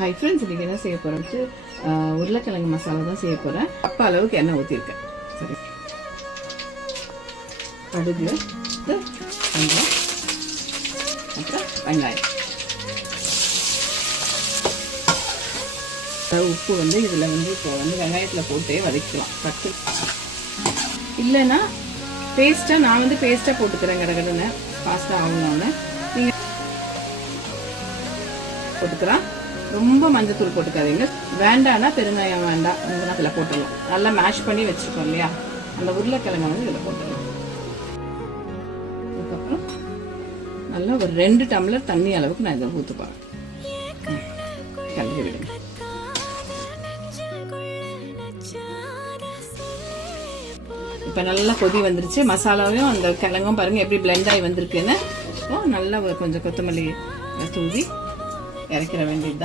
Hi friends, இன்றைக்கி என்ன செய்ய போகிறேன்ட்டு உருளைக்கிழங்கு மசாலா தான் செய்ய போகிறேன். கப் அளவுக்கு எண்ணெய் ஊற்றிருக்கேன். சரி, கடுகு, கொஞ்சம், அப்புறம் வெங்காயம், உப்பு இதில் இப்போ வெங்காயத்தில் போட்டே வதக்கலாம். கட்டு இல்லைன்னா பேஸ்ட்டாக நான் பேஸ்ட்டாக போட்டுக்கிறேன். கடகடன்னு ஃபாஸ்ட்டாக ஆகணும்னு நீங்கள் போட்டுக்கிறேன். ரொம்ப மஞ்சத்தூள் போட்டுக்காதீங்க. வேண்டான்னா பெருங்காயம் வேண்டாம், அதில் போட்டுடலாம். நல்லா மேஷ் பண்ணி வச்சுருக்கோம் இல்லையா, அந்த உருளைக்கிழங்கு இதில் போட்டுடலாம். அதுக்கப்புறம் நல்லா ஒரு 2 டம்ளர் தண்ணி அளவுக்கு நான் இதை ஊற்றுப்பேன். கலந்து விடுங்க. இப்போ நல்லா கொதி வந்துருச்சு. மசாலாவையும் அந்த கிழங்கும் பாருங்கள் எப்படி பிளெண்ட் ஆகி வந்திருக்குன்னு. நல்லா கொஞ்சம் கொத்தமல்லி தூவி இறக்கிற வேண்டியது.